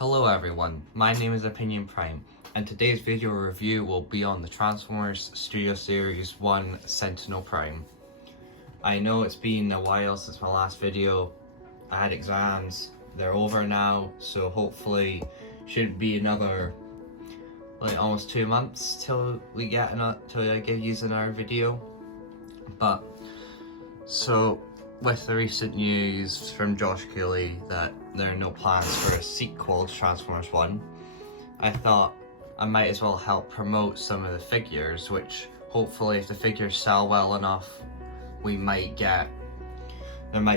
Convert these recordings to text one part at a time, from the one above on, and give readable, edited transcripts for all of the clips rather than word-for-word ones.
Hello everyone, my name is Opinion Prime, and today's video review will be on the Transformers Studio Series 1 Sentinel Prime. I know it's been a while since my last video. I had exams, they're over now, so hopefully should be another almost 2 months till we get till I give you another video. But so with the recent news from Josh Cooley that there are no plans for a sequel to Transformers 1, I thought I might as well help promote some of the figures, which hopefully if the figures sell well enough, there might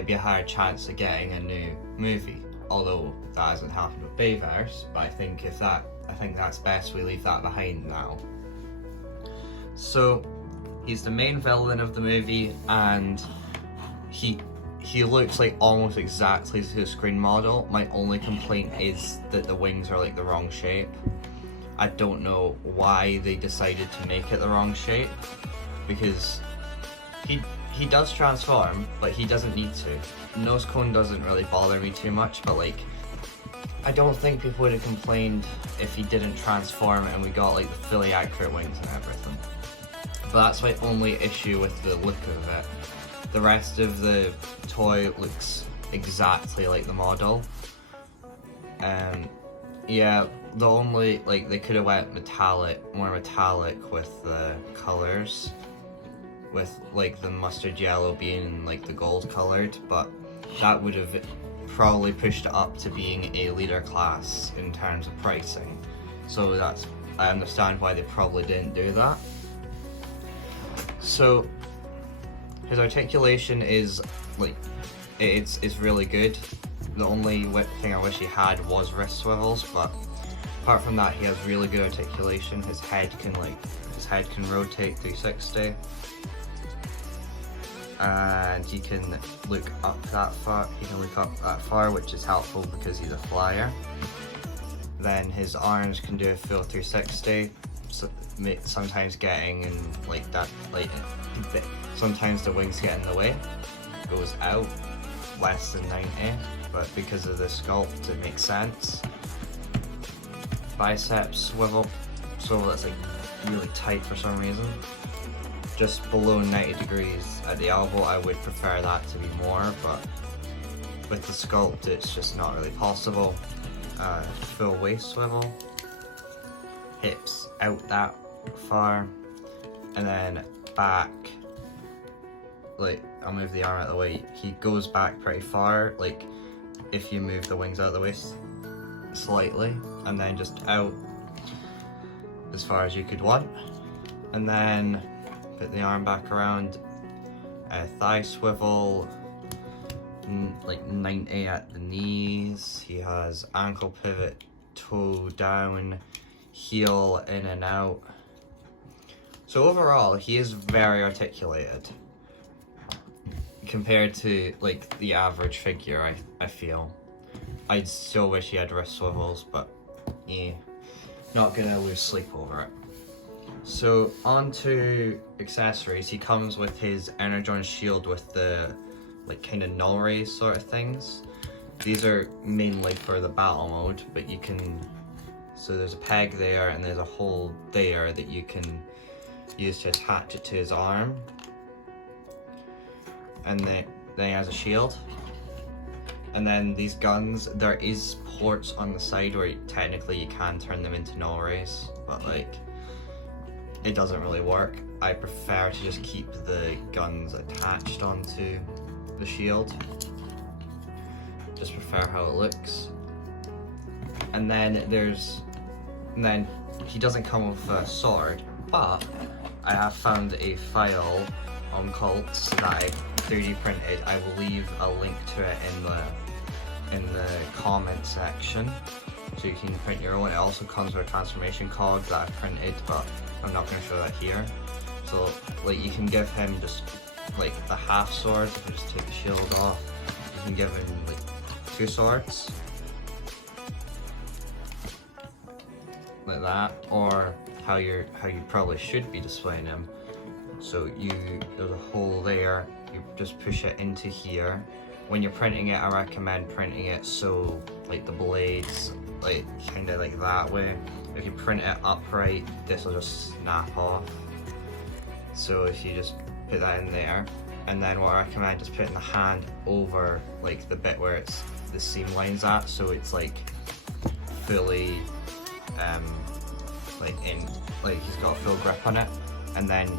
be a higher chance of getting a new movie. Although that hasn't happened with Bayverse, but I think that's best we leave that behind now. So he's the main villain of the movie, and he looks like almost exactly to the screen model. My only complaint is that the wings are the wrong shape. I don't know why they decided to make it the wrong shape, because he does transform, but he doesn't need to. Nose cone doesn't really bother me too much, but I don't think people would have complained if he didn't transform and we got the fully accurate wings and everything. But that's my only issue with the look of it. The rest of the toy looks exactly like the model. Yeah, the only, they could have went more metallic with the colors, with the mustard yellow being the gold colored, but that would have probably pushed it up to being a leader class in terms of pricing. So I understand why they probably didn't do that. So his articulation is it's really good. The only thing I wish he had was wrist swivels, but apart from that, he has really good articulation. His head can rotate 360, and he can look up that far. Which is helpful because he's a flyer. Then his arms can do a full 360. So, sometimes getting in sometimes the wings get in the way. Goes out less than 90, but because of the sculpt it makes sense. Biceps swivel, so that's really tight for some reason. Just below 90 degrees at the elbow. I would prefer that to be more, but with the sculpt it's just not really possible. Full waist swivel. Hips out that far, and then back, I'll move the arm out of the way, he goes back pretty far, if you move the wings out of the way slightly, and then just out as far as you could want, and then put the arm back around. Thigh swivel, 90 at the knees. He has ankle pivot, toe down, heel in and out. So overall, he is very articulated compared to the average figure. I feel I'd still wish he had wrist swivels, but yeah, not gonna lose sleep over it. So on to accessories. He comes with his Energon shield with the kind of null rays sort of things. These are mainly for the battle mode, but you can, so there's a peg there and there's a hole there that you can use to attach it to his arm. And then he has a shield. And then these guns, there is ports on the side where technically you can turn them into null rays, but it doesn't really work. I prefer to just keep the guns attached onto the shield. Just prefer how it looks. And then he doesn't come with a sword, but I have found a file on Cults that I 3D printed. I will leave a link to it in the comment section, so you can print your own. It also comes with a transformation cog that I printed, but I'm not going to show that here. So you can give him just the half sword. If you just take the shield off, you can give him 2 swords like that, or how you probably should be displaying him. So there's a hole there, you just push it into here. When you're printing it, I recommend printing it so the blades like kind of like that way. If you print it upright, this will just snap off. So if you just put that in there, and then what I recommend is putting the hand over like the bit where it's the seam line's at, so it's like fully like in, like he's got a full grip on it. And then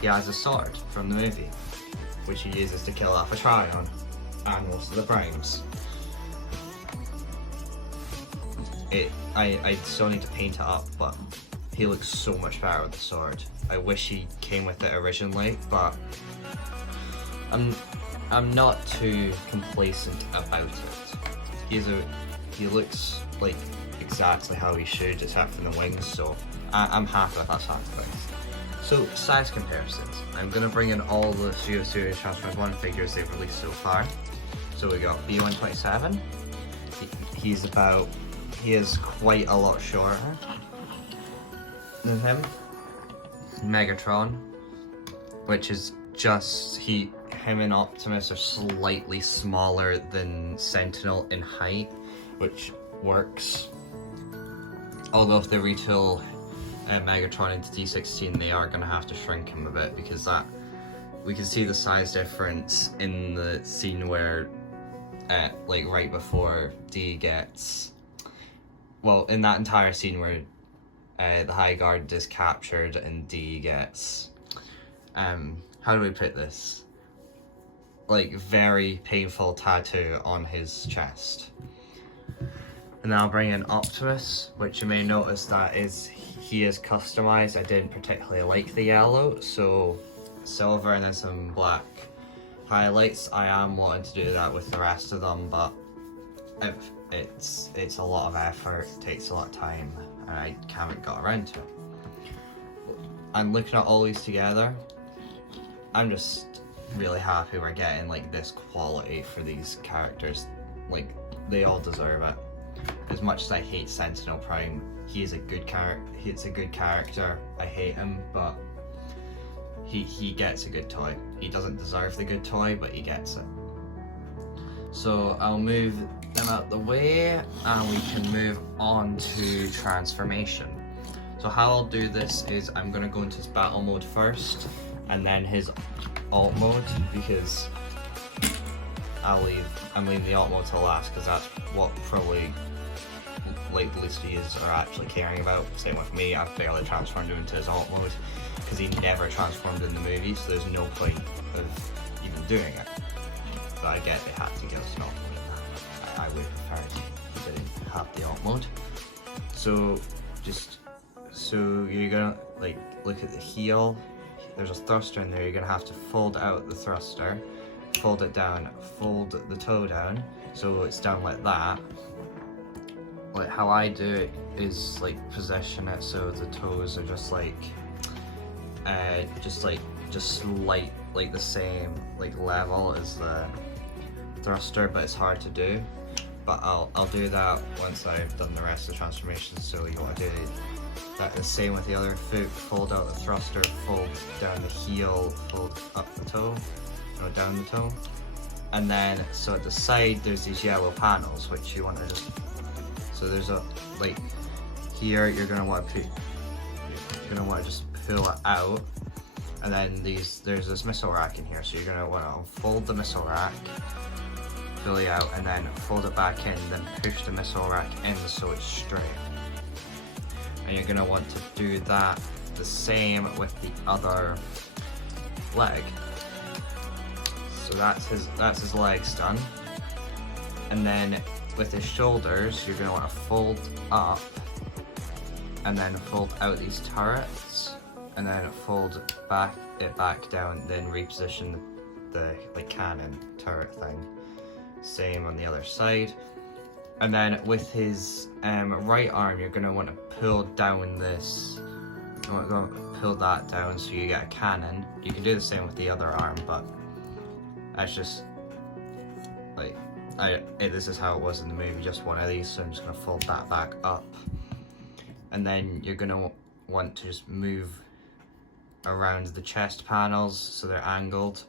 he has a sword from the movie, which he uses to kill off a Tryon and most of the primes. I still need to paint it up, but he looks so much better with the sword. I wish he came with it originally, but I'm not too complacent about it. He looks like exactly how he should, except for the wings, so I'm happy with that sort of things. So, size comparisons. I'm going to bring in all the Studio Series Transformers 1 figures they've released so far. So we got B127. He is quite a lot shorter than him. Megatron, which is just, him and Optimus are slightly smaller than Sentinel in height, which works. Although if they retool Megatron into D16, they are going to have to shrink him a bit, because we can see the size difference in the scene where, like right before D gets, well, in that entire scene where the High Guard is captured and D gets, how do we put this? Like very painful tattoo on his chest. And then I'll bring in Optimus, which you may notice that he is customized. I didn't particularly like the yellow, so silver and then some black highlights. I am wanting to do that with the rest of them, but it's a lot of effort, takes a lot of time, and I haven't got around to it. And looking at all these together, I'm just really happy we're getting like this quality for these characters. Like, they all deserve it. As much as I hate Sentinel Prime, he is a good character. He's a good character. I hate him, but he gets a good toy. He doesn't deserve the good toy, but he gets it. So I'll move them out the way, and we can move on to transformation. So how I'll do this is I'm gonna go into his battle mode first, and then his alt mode, because I'm leaving the alt mode till last, because that's what probably like the least of you are actually caring about. Same with me, I've barely transformed him into his alt mode, because he never transformed in the movie, so there's no point of even doing it. But I get they had to give us an alt mode. I would prefer he didn't have the alt mode. So you're gonna like look at the heel. There's a thruster in there. You're gonna have to fold out the thruster, fold it down, fold the toe down, so it's down like that. Like how I do it is like position it so the toes are just like slight, like the same like level as the thruster, but it's hard to do. But I'll do that once I've done the rest of the transformations. So you want to do that the same with the other foot. Fold out the thruster, fold down the heel, fold up the toe, or down the toe, and then so at the side there's these yellow panels which you want to just. So there's a like here you're gonna want to just pull it out, and then there's this missile rack in here. So you're gonna want to unfold the missile rack, fully out, and then fold it back in, then push the missile rack in so it's straight. And you're gonna want to do that the same with the other leg. So that's his legs done. And then with his shoulders, you're gonna want to fold up and then fold out these turrets, and then fold it back down, then reposition the like cannon turret thing. Same on the other side. And then with his right arm, you're gonna want to pull down this. You want to pull that down so you get a cannon. You can do the same with the other arm, but that's just like this is how it was in the movie, just one of these. So I'm just gonna fold that back up, and then you're gonna want to just move around the chest panels so they're angled.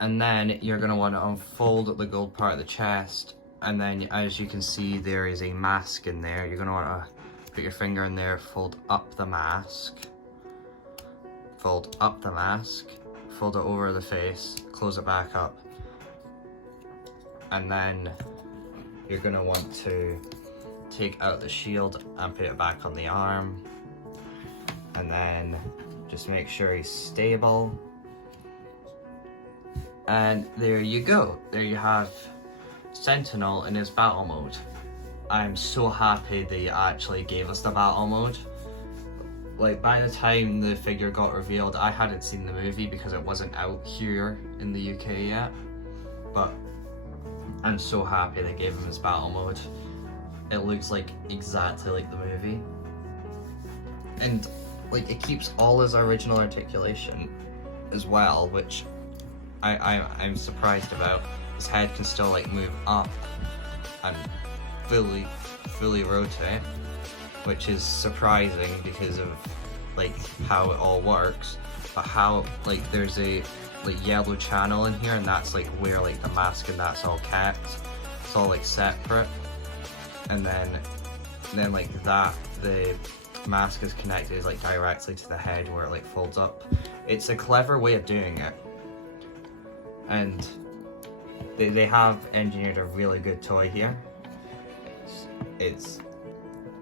And then you're going to want to unfold the gold part of the chest, And then as you can see, there is a mask in there. You're gonna wanna put your finger in there, fold up the mask, fold up the mask, fold it over the face, close it back up. And then you're gonna want to take out the shield and put it back on the arm. And then just make sure he's stable. And there you go. There you have Sentinel in his battle mode. I'm so happy they actually gave us the battle mode. Like, by the time the figure got revealed, I hadn't seen the movie because it wasn't out here in the UK yet. But I'm so happy they gave him his battle mode. It looks like exactly like the movie. And like, it keeps all his original articulation as well, which I'm surprised about. His head can still like move up and fully rotate, which is surprising because of like how it all works. But how, like, there's a like yellow channel in here, and that's like where like the mask and that's all kept. It's all like separate, and then like that, the mask is connected like directly to the head where it like folds up. It's a clever way of doing it, and they have engineered a really good toy here.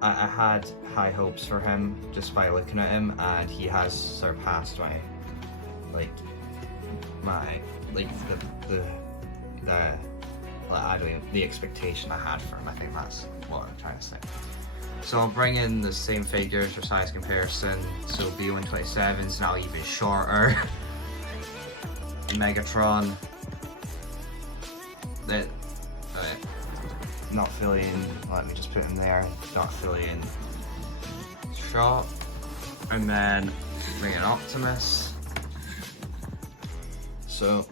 I had high hopes for him just by looking at him, and he has surpassed the expectation I had for him. I think that's what I'm trying to say. So I'll bring in the same figures for size comparison. So B127 is now even shorter. Megatron, that not fully in, let me just put him there, not fully in shot. And then bring in Optimus. So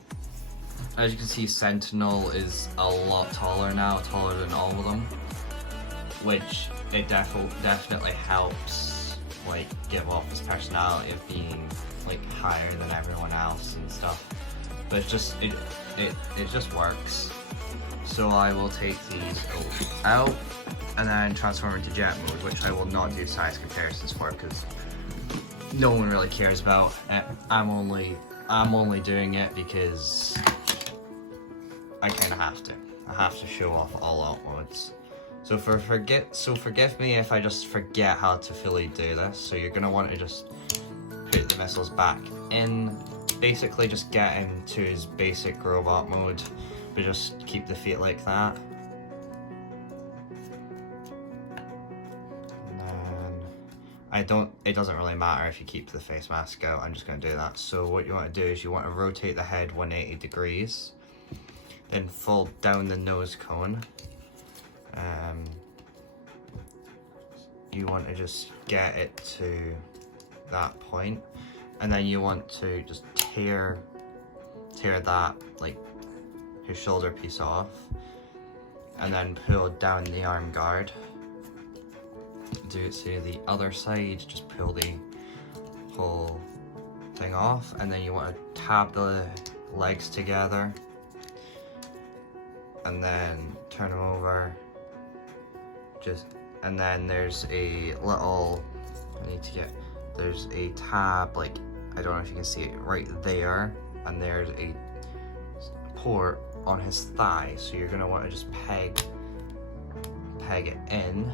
as you can see, Sentinel is a lot taller now, taller than all of them, which it definitely helps like give off his personality of being like higher than everyone else and stuff. But it's just it just works. So I will take these out and then transform into jet mode, which I will not do size comparisons for because no one really cares about it. I'm only doing it because I kind of have to. I have to show off all out modes. So forgive me if I just forget how to fully do this. So you're gonna want to just put the missiles back in. Basically just get him to his basic robot mode, but just keep the feet like that. And then it doesn't really matter if you keep the face mask out, I'm just gonna do that. So what you want to do is you want to rotate the head 180 degrees, then fold down the nose cone. You want to just get it to that point, and then you want to just tear that, like, his shoulder piece off, and then pull down the arm guard. Do it to the other side, just pull the whole thing off, and then you want to tab the legs together and then turn them over. And then there's a little, there's a tab, like, I don't know if you can see it right there, and there's a port on his thigh, so you're gonna want to just peg it in,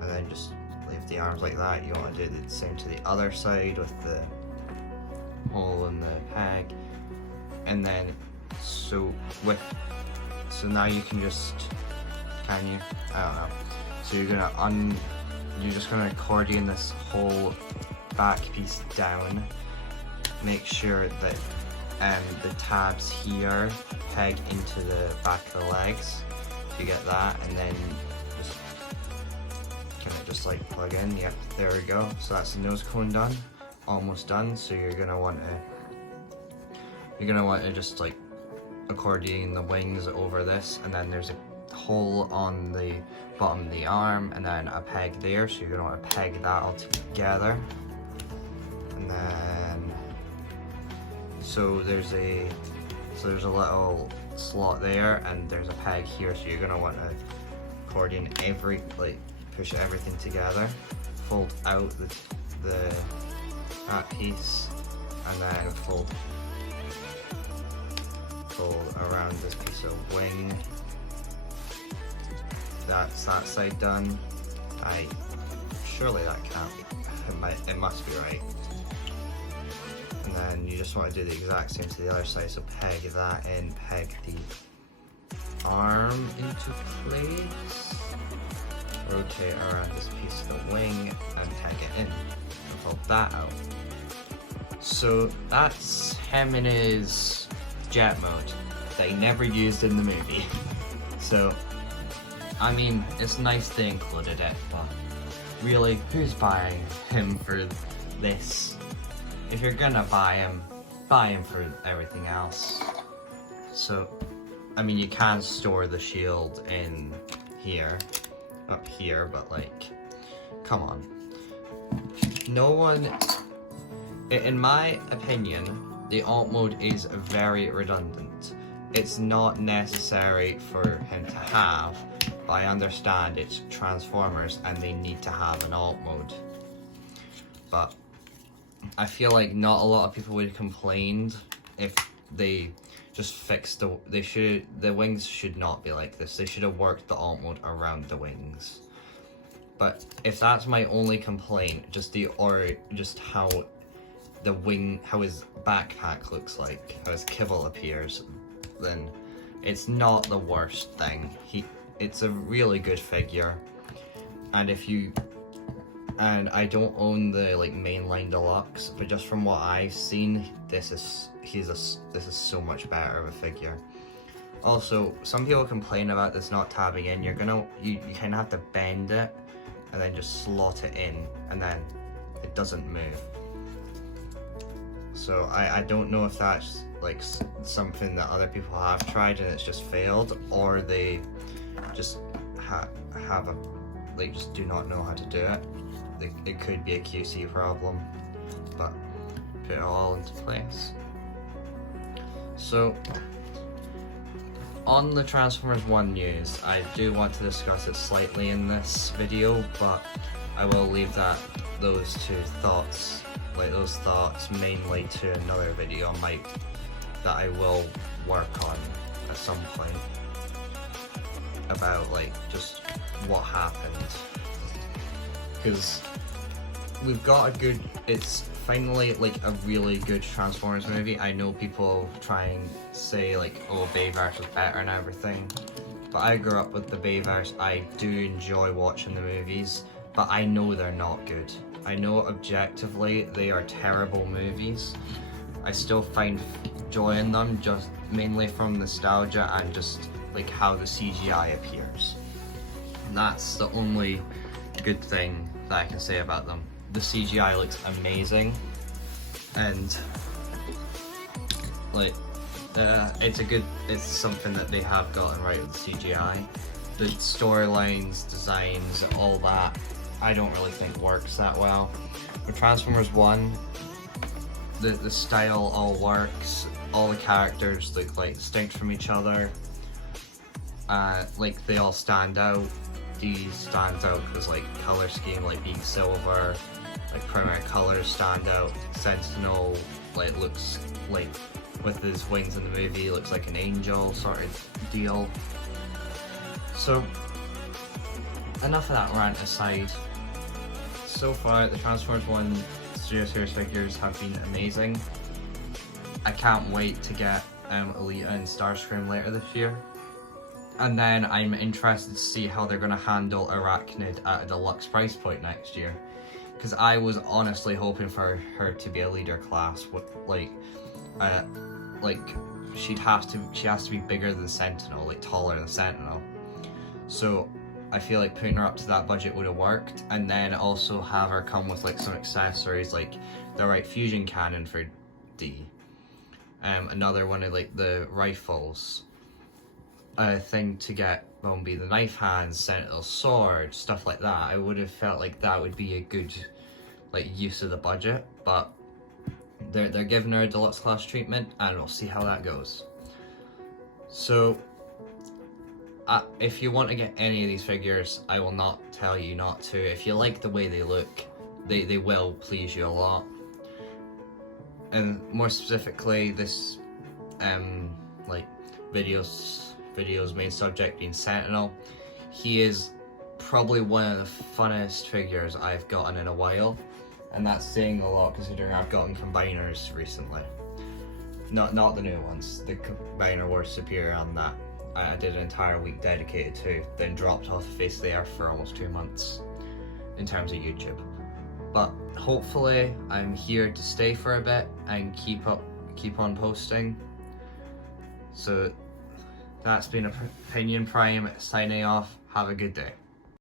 and then just leave the arms like that. You want to do the same to the other side with the hole in the peg, and then so now you can just, can you? I don't know. So you're just gonna accordion this whole back piece down. Make sure that the tabs here peg into the back of the legs. You get that, and then just like plug in. Yep, there we go. So that's the nose cone done, almost done. So you're gonna want to just like accordion the wings over this, and then there's a hole on the bottom of the arm, and then a peg there. So you're gonna want to peg that all together, and then so there's a little slot there, and there's a peg here, so you're gonna want to accordion push everything together, fold out that piece, and then fold around this piece of wing. That's that side done. Surely that can't be, it must be right. And then you just want to do the exact same to the other side, so peg that in, peg the arm into place, rotate around this piece of the wing and peg it in, and fold that out. So that's him in his jet mode that he never used in the movie. So, I mean, it's nice they included it, but really, who's buying him for this? If you're gonna buy him for everything else. So, I mean, you can store the shield in here, up here, but like, come on. No one, in my opinion, the alt mode is very redundant. It's not necessary for him to have, but I understand it's Transformers and they need to have an alt mode. But I feel like not a lot of people would have complained if they just fixed the wings should not be like this. They should have worked the alt mode around the wings. But if that's my only complaint, just how how his backpack looks like, how his kibble appears, then it's not the worst thing. It's a really good figure, and I don't own the mainline deluxe, but just from what I've seen, this is so much better of a figure. Also, some people complain about this not tabbing in. You kind of have to bend it and then just slot it in, and then it doesn't move. So I don't know if that's something that other people have tried and it's just failed, or they just just do not know how to do it. It could be a QC problem, but put it all into place. So, on the Transformers 1 news, I do want to discuss it slightly in this video, but I will leave those thoughts mainly to another video that I will work on at some point, about just what happened. Because we've got it's finally a really good Transformers movie. I know people try and say oh, Bayverse was better and everything, but I grew up with the Bayverse. I do enjoy watching the movies, but I know they're not good. I know objectively they are terrible movies. I still find joy in them, just mainly from nostalgia and just how the CGI appears. And that's the only good thing that I can say about them. The CGI looks amazing, and it's something that they have gotten right with the CGI. The storylines, designs, all that, I don't really think works that well. With Transformers 1, the style all works. All the characters look distinct from each other. They all stand out. D stands out because color scheme, being silver, primary colors stand out. Sentinel looks with his wings in the movie, looks like an angel sort of deal. So enough of that rant aside. So far, the Transformers 1 Studio Series figures have been amazing. I can't wait to get Alita and Starscream later this year. And then I'm interested to see how they're going to handle Arachnid at a deluxe price point next year. Because I was honestly hoping for her to be a leader class. She has to be bigger than Sentinel, taller than Sentinel. So I feel putting her up to that budget would have worked, and then also have her come with some accessories, the right fusion cannon for D. Another one of the rifles. A thing to get Bumblebee, the knife hands, Sentinel's sword, stuff like that. I would have felt that would be a good use of the budget, but they're giving her a deluxe class treatment, and we'll see how that goes. So if you want to get any of these figures, I will not tell you not to. If you like the way they look, they will please you a lot. And more specifically, this like video's main subject being Sentinel, he is probably one of the funnest figures I've gotten in a while, and that's saying a lot considering I've gotten combiners recently. Not the new ones. The combiner were superior on that. I did an entire week dedicated to, then dropped off the face of the earth for almost 2 months in terms of YouTube. But hopefully I'm here to stay for a bit and keep on posting. So that's been Opinion Prime signing off. Have a good day.